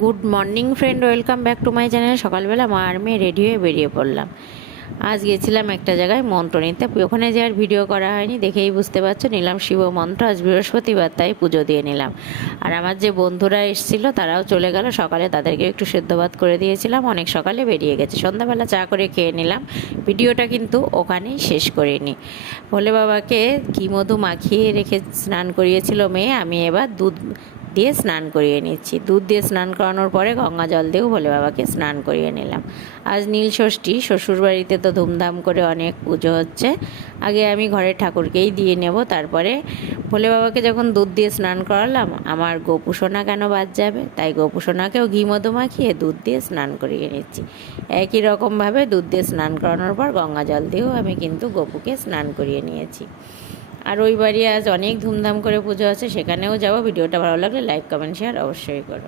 Good morning friend, welcome back to my channel. সকালবেলা মা আর মেয়ে রেডি হয়ে বেরিয়ে পড়লাম। আজ গেছিলাম একটা জায়গায় মন্ত্র নিতে, ওখানে যে আর ভিডিও করা হয়নি, দেখেই বুঝতে পারছো। নিলাম শিব মন্ত্র, আজ বৃহস্পতিবার তাই পুজো দিয়ে নিলাম। আর আমার যে বন্ধুরা এসেছিলো তারাও চলে গেল সকালে, তাদেরকে একটু সেদ্ধ ভাত করে দিয়েছিলাম, অনেক সকালে বেরিয়ে গেছে। সন্ধ্যাবেলা চা করে খেয়ে নিলাম। ভিডিওটা কিন্তু ওখানেই শেষ করিনি। ভোলে বাবাকে ঘি মধু মাখিয়ে রেখে স্নান করিয়েছিল মেয়ে, আমি এবার দুধ দিয়ে স্নান করিয়ে নিচ্ছি। দুধ দিয়ে স্নান করানোর পরে গঙ্গা জল দিয়েও ভোলে বাবাকে স্নান করিয়ে নিলাম। আজ নীল ষষ্ঠী, শ্বশুরবাড়িতে তো ধুমধাম করে অনেক পুজো হচ্ছে। আগে আমি ঘরের ঠাকুরকেই দিয়ে নেব, তারপরে ভোলে বাবাকে যখন দুধ দিয়ে স্নান করালাম, আমার গোপুসোনা কেন বাদ যাবে, তাই গোপুসোনাকেও ঘি মধু মাখিয়ে দুধ দিয়ে স্নান করিয়ে নিচ্ছি। একই রকমভাবে দুধ দিয়ে স্নান করানোর পর গঙ্গা জল দিয়েও আমি কিন্তু গোপুকে স্নান করিয়ে নিয়েছি। আর ওই বাড়ি আজ অনেক ধুমধাম করে পুজো আছে, সেখানেও যাবো। ভিডিওটা ভালো লাগলে লাইক কমেন্ট শেয়ার অবশ্যই করো।